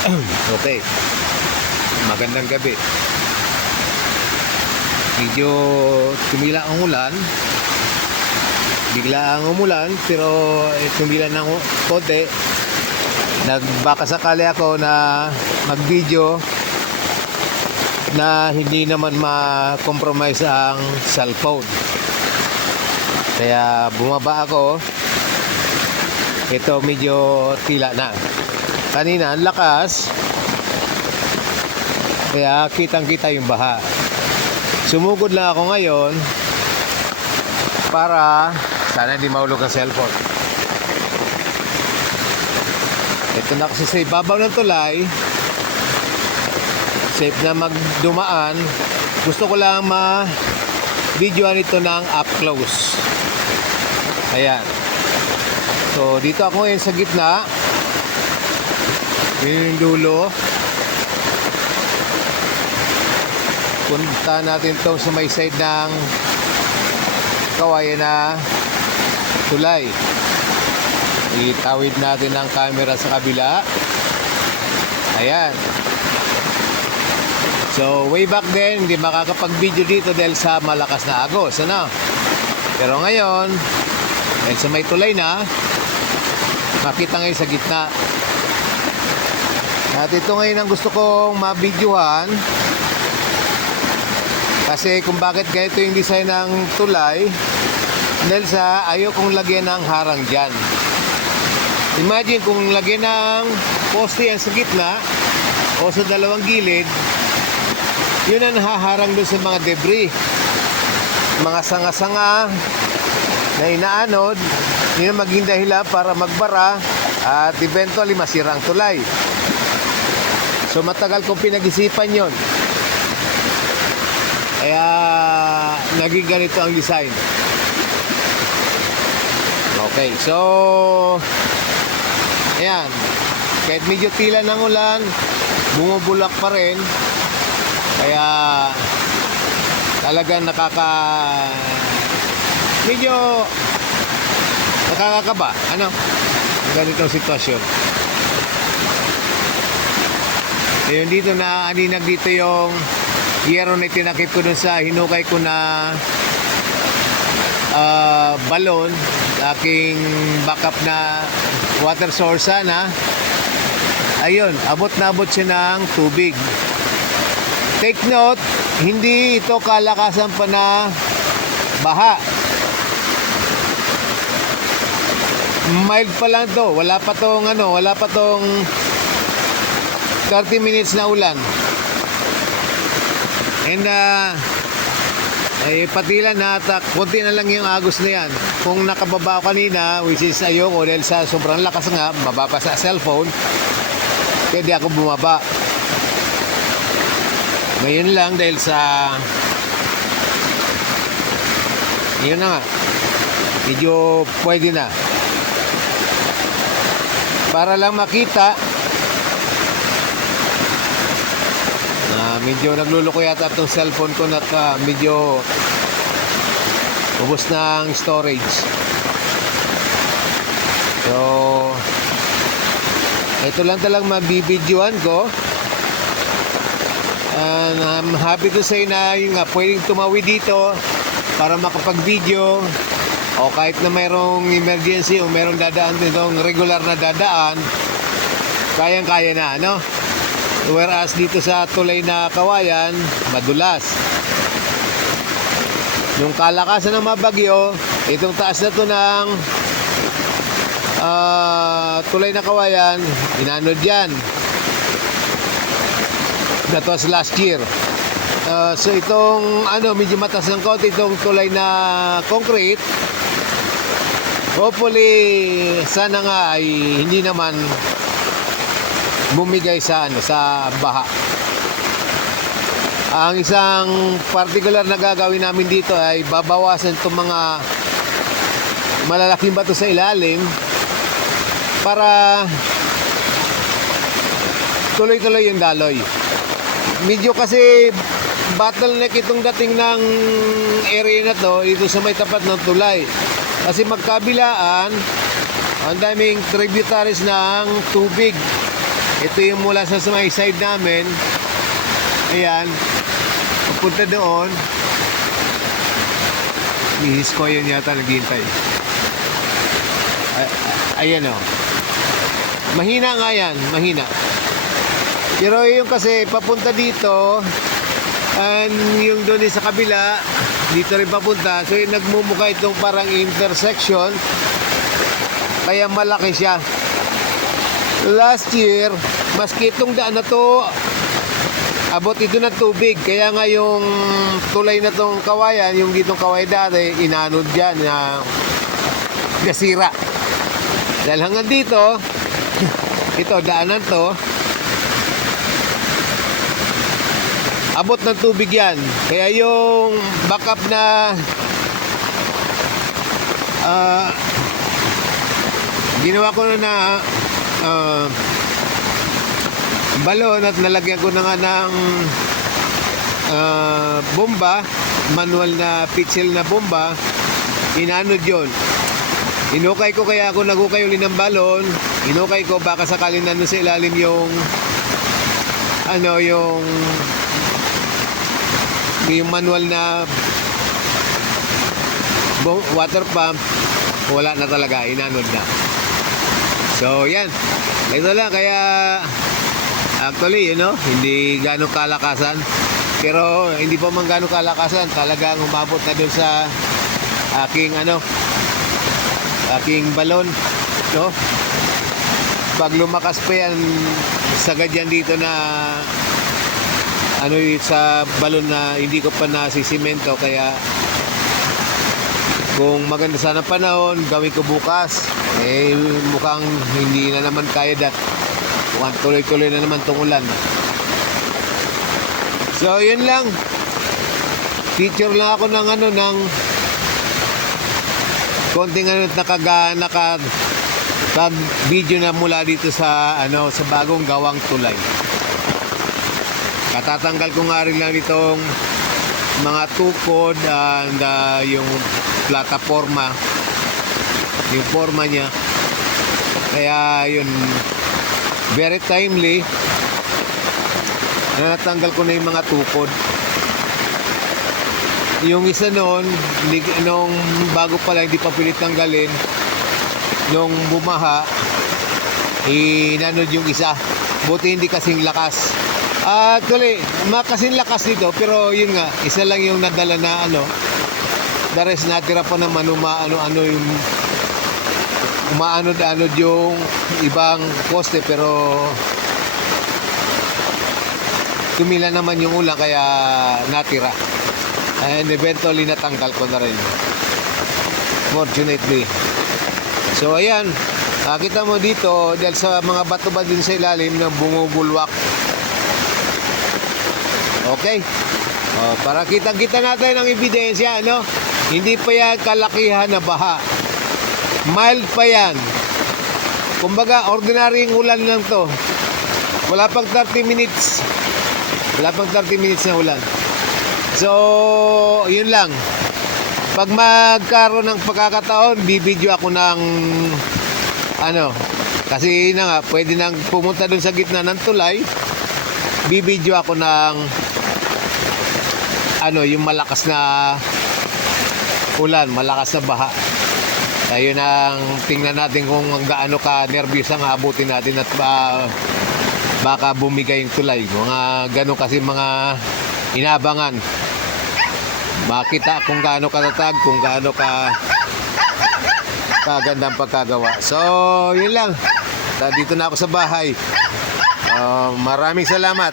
Okay, magandang gabi. Medyo tumila ang ulan. Bigla ang umulan, pero tumila ng konti. Nagbaka sakali ako na mag-video na hindi naman ma-compromise ang cellphone. Kaya bumaba ako. Ito medyo tila na. Kanina ang lakas, kaya kitang-kita yung baha. Sumugod lang ako ngayon para sana hindi mahulog ang cellphone. Ito na kasi sa ibabaw ng tulay, safe na magdumaan. Gusto ko lang ma-videoan ito ng up close. Ayan. So dito ako ngayon sa gitna. Yun yung dulo. Punta natin itong sa may side ng kawayan na tulay. Itawid natin ang camera sa kabila. Ayan. So way back then, hindi makakapag-video dito dahil sa malakas na agos, ano? Pero ngayon, dahil sa may tulay na, makita ngayon sa gitna. At ito ngayon ang gusto kong mabidyohan, kasi kung bakit ganito yung design ng tulay, dahil sa ayaw kong lagyan ng harang dyan. Imagine kung lagyan ng poste yan sa gitna o sa dalawang gilid, yun ang haharang doon sa mga debris, mga sanga-sanga na inaanod. Yun ang maging dahilan para magbara at eventually masira ang tulay. So matagal kong pinag-isipan yon. Kaya naging ganito ang design. Okay, so ayan. Kahit medyo tila ng ulan, bumubulak pa rin. Kaya talagang medyo nakakakaba. Ano? Ganitong sitwasyon. Ayun, dito na aninag dito yung yero na tinakip ko dun sa hinukay ko na balon, aking backup na water source sana. Ayun, abot na abot siya ng tubig. Take note, hindi ito kalakasan pa na baha. Mild pa lang to, wala pa tong 30 minutes na ulan. And patila na at konti na lang yung agos na yan. Kung nakababa ako kanina, which is ayoko dahil sa sobrang lakas nga, mababa sa cellphone, kaya di ako bumaba. Ngayon lang dahil sa yun na nga, medyo pwede na. Para lang makita, medyo nagluluko yata itong cellphone ko na medyo ubos ng storage. So ito lang talagang mabibidyoan ko. And I'm happy to say na yun nga, pwedeng tumawid dito para makapag-video, o kahit na mayroong emergency o mayroong dadaan ditong regular na dadaan, kayang-kaya na, ano? Whereas dito sa tulay na kawayan, madulas. Nung kalakasan ng mabagyo, itong taas na to ng tulay na kawayan, inanod yan. That was last year. So itong medyo matas ng konti itong tulay na concrete. Hopefully sana nga ay hindi naman bumigay sa baha. Ang isang particular na gagawin namin dito ay babawasan itong mga malalaking bato sa ilalim para tuloy-tuloy yung daloy. Medyo kasi bottleneck itong dating ng area na to dito sa may tapat ng tulay. Kasi magkabilaan, ang daming tributaries ng tubig. Ito yung mula sa may side namin. Ayan. Papunta doon. Mihis ko yun yata naghihintay. Ayan o. Mahina nga yan. Mahina. Pero yung kasi papunta dito, and yung doon sa kabila, dito rin papunta. So yung nagmumukha itong parang intersection. Kaya malaki siya. Last year, maski itong daan na to, abot ito na tubig. Kaya nga yung tulay na tong kawayan, yung ditong kaway dati, inanod dyan na gasira. Dahil hanggang dito, ito, daanan to, abot ng tubig yan. Kaya yung backup na ginawa ko na balon at nalagyan ko na nga ng bomba, manual na pitchel na bomba, inanod yun. Inukay ko, kaya ako nagukay uli ng balon. Inukay ko baka sakaling nandun sa ilalim yung yung manual na water pump, wala na talaga, inanod na. So yan, ito lang. Kaya actually, hindi ganong kalakasan, pero hindi pa man ganong kalakasan, talagang umabot na dun sa aking balon, no? Pag lumakas pa yan, sagad yan dito na sa balon na hindi ko pa nasisimento. Kaya kung maganda sana panahon, gawin ko bukas. Mukhang hindi na naman kaya mukhang tuloy-tuloy na naman tong ulan. So yun lang, teacher lang ako ng konting pag video na mula dito sa sa bagong gawang tulay. Katatanggal ko nga rin lang itong mga tukod and yung plataforma, yung forma niya. Kaya yun, very timely. Natanggal ko na yung mga tukod. Yung isa noon, nung bago pa lang, hindi pa pilit tanggalin. Nung bumaha, inanod yung isa. Buti hindi kasing lakas. Actually, makasing lakas dito, pero yun nga, isa lang yung nadala na the rest natira pa naman yung umaanod-anod yung ibang poste, pero tumila naman yung ulan kaya natira. And eventually natanggal ko na rin, fortunately. So ayan, kita mo dito, dahil sa mga bato ba din sa ilalim na bumubulwak. Okay, para kita-kita natin ang ebidensya, hindi pa yan kalakihan na baha, mild pa yan. Kumbaga ordinaryong ulan lang to, wala pang 30 minutes na ulan. So yun lang, pag magkaroon ng pagkakataon, bibidyo ako ng kasi na nga, pwede nang pumunta dun sa gitna ng tulay, bibidyo ako ng yung malakas na ulan, malakas na baha. Ayun ang tingnan natin kung gaano ka nervyos ang abutin natin at baka bumigay yung tulay. Mga gano'n kasi mga inabangan. Makita kung gaano katatag, kung gaano ka kagandang pagkagawa. So, yun lang. Dito na ako sa bahay. Maraming salamat.